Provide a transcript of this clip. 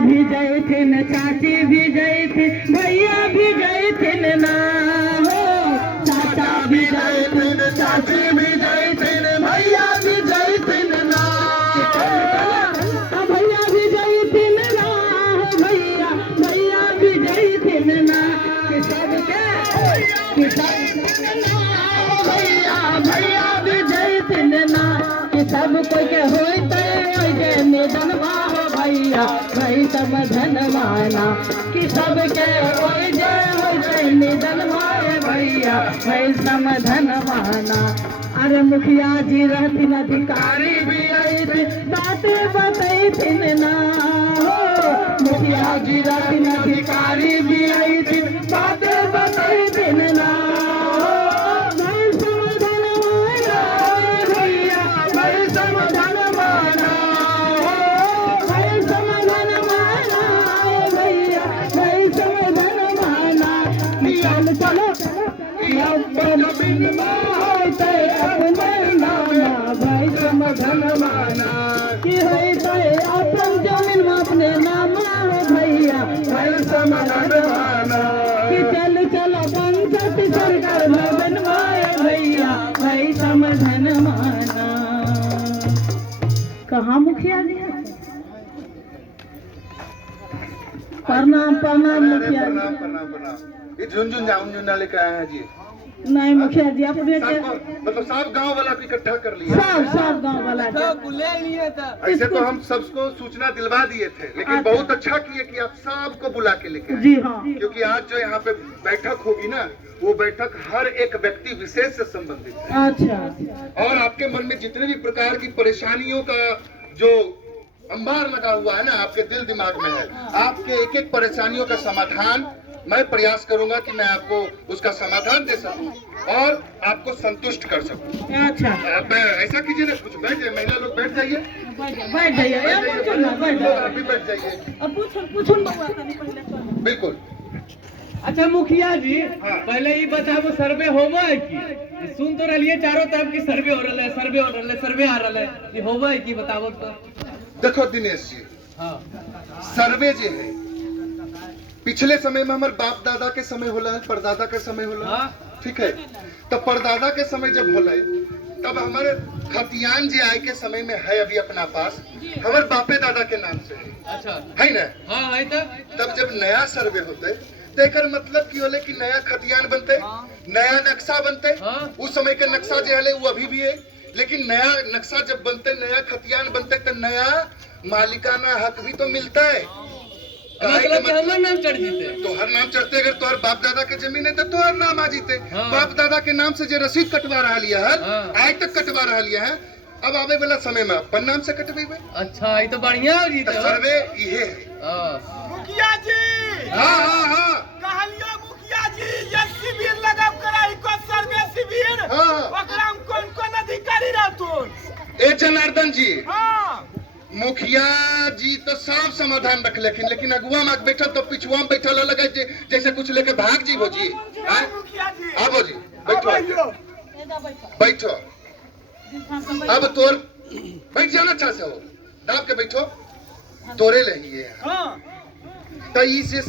भी जैथिन, चाची भी जैथिन, भैया भी जैथिन ना हो। चाचा भी जैथिन, चाची भी जैथिन, भैया भी जैथिन ना। भैया भी जैथिन ना हो, भैया भैया भी जैथिन ना। कि सबके कि सब भैया भैया भी जैथिन ना। कि सब कोई के होते निधन हो भैया भई समझन माना। कि सबके होते निधन हो भैया भई समझन माना। अरे मुखिया जी रहथिन, अधिकारी भी आई बातें बतैथिन ना हो। मुखिया जी रहथिन, अधिकारी भी आई बातें बतैथिन ना हो। भई समझन माना भैया भई समझन माना हो। भई समझन माना भैया भई समझन माना। चल चलो जमीन होते अपने नामा भाई समझन माना। कि होते अपन जमीन में अपने नामा हो भैया भाई समझन माना। कि चल चलो पंचायत सरकार में बनवाए भैया भाई समझन माना। कहाँ मुखिया जी? प्रणाम प्रणाम मुखिया जी। ये झुनझुन झुनझुना लेकर आए हैं जी। नहीं मुखिया जी अपने मतलब सब गांव वाला को इकट्ठा कर लिया। सब गांव वाला ऐसे तो हम सबको सूचना दिलवा दिए थे, लेकिन बहुत अच्छा किए कि आप सबको बुला के लेके आए। जी हाँ। क्योंकि आज जो यहाँ पे बैठक होगी ना, वो बैठक हर एक व्यक्ति विशेष से संबंधित है। अच्छा। और आपके मन में जितने भी प्रकार की परेशानियों का जो अंबार लगा हुआ है ना, आपके दिल दिमाग में है, आपके एक एक परेशानियों का समाधान मैं प्रयास करूंगा कि मैं आपको उसका समाधान दे सकूं और आपको संतुष्ट कर सकूं। अच्छा आप ऐसा कीजिए ना, कुछ बैठ जाइए, महिला लोग बैठ जाइए, बैठ जाइए आप भी बैठ जाइए। बिल्कुल। अच्छा मुखिया जी, हाँ। पहले ये बताओ सर्वे होवा है कि सुन तो रहिए चारों तरफ की सर्वे हो रहा है, सर्वे हो रहा है, सर्वे आ रहा है, ये होवा है कि बताओ तो। देखो दिनेश जी, हाँ सर्वे जो है पिछले समय में हमारे बाप दादा के समय होला है, परदादा के समय होला है, हाँ। ठीक है। तो परदादा के समय जब होला है, तब हमारे खतियान जी आए के समय में है अभी अपना पास, हमारे बापे दादा के नाम से है। अच्छा है ना? हाँ है तब जब नया सर्वे होते तो एकर मतलब की होले कि नया खतियान बनते, नया नक्शा बनते। हाँ। उस समय के नक्शा जो है वो अभी भी है, लेकिन नया नक्शा जब बनते, नया खतियान बनते तो नया मालिकाना हक भी तो मिलता है। मतलब कि हमारा नाम चढ़ जीते। तो हर नाम चढ़ते, अगर तोहर बाप दादा के जमीन है तो तोहर नाम आ जीते। हाँ। बाप दादा के नाम से जो रसीद कटवा रहा लिया है, हाँ। आज तक कटवा रहा लिया है, अब आवे वाला समय में अपन नाम से कटवेबे। अच्छा ये तो बढ़िया हो जीते। सर्वे ये है। मुखिया जी। हाँ हाँ हाँ कहलियो मुखिया जी, ये शिविर लगाव कराई को सर्वे शिविर। हाँ। ओकरा में कौन कौन अधिकारी रहतुन? ए जनार्दन जी, हाँ। मुखिया जी तो सब समाधान रख लेकिन अगुआ में बैठल तो पिछुआ में बैठल अलग है, जैसे कुछ लेके भाग जी भोजी। हाँ, मुखिया जी। आओ जी, बैठो आइयो। बैठो। अब तोर बैठ जाना अच्छा से हो, दाब के बैठो, तोरे ले ही है। हाँ। तो इसे